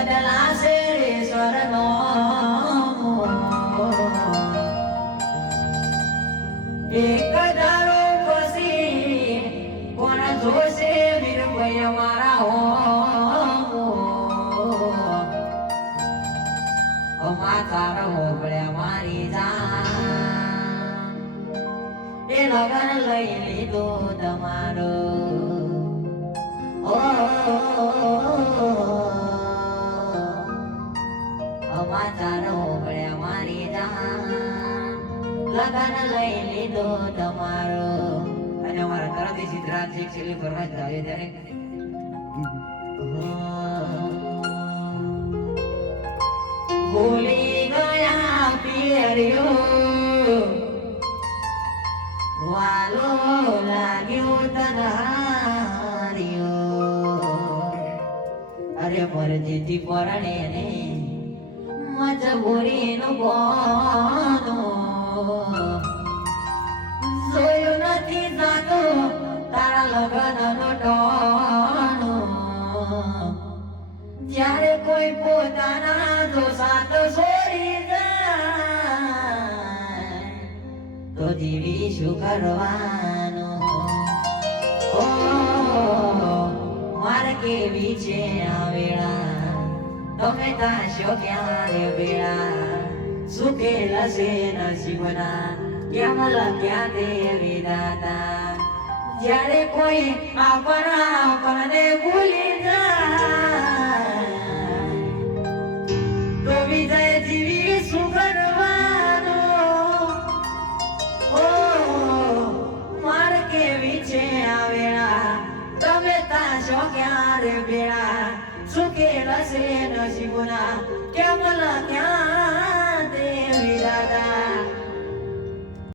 બદલાશે ઈશ્વરનો એક દાડો પછી કોણ જોશે વીરભાઈ મારા હો માતા હોબળ્યા મારી જાન એ લગન લઈ લીધો તમારો માતા હોબળ્યા મારી જાન લગન લઈ લીધો તમારો. અને અમારા તરફથી સિદ્ધરાજ છેલ્લી ફરમાઈશ આવે ત્યારે ભૂલી ગયા પિયરિયો વાલો લાગ્યો તનારિયો અરે મરજીથી પરણે ને મજબૂરીનું બોનો જોયું નથી જાતો તારા લગ્નનો ટોનો જ્યારે કોઈ પોતાના દોષાત છોડી જાય તો જીવી શું કરવાનું ઓ મારે કેવી છે આ વેળા તમે તાશો ક્યારે વેળા સુખેલા છે નસીબના કેમ લખ્યા તે વિધાતા જ્યારે કોઈ આપણને ભૂલી જાય તો વિજય જીવી શું કરવાનો ઓ માર કેવી છે આ વેળા તમે તાશો ક્યારે વેળા સુખેલા છે નસીબના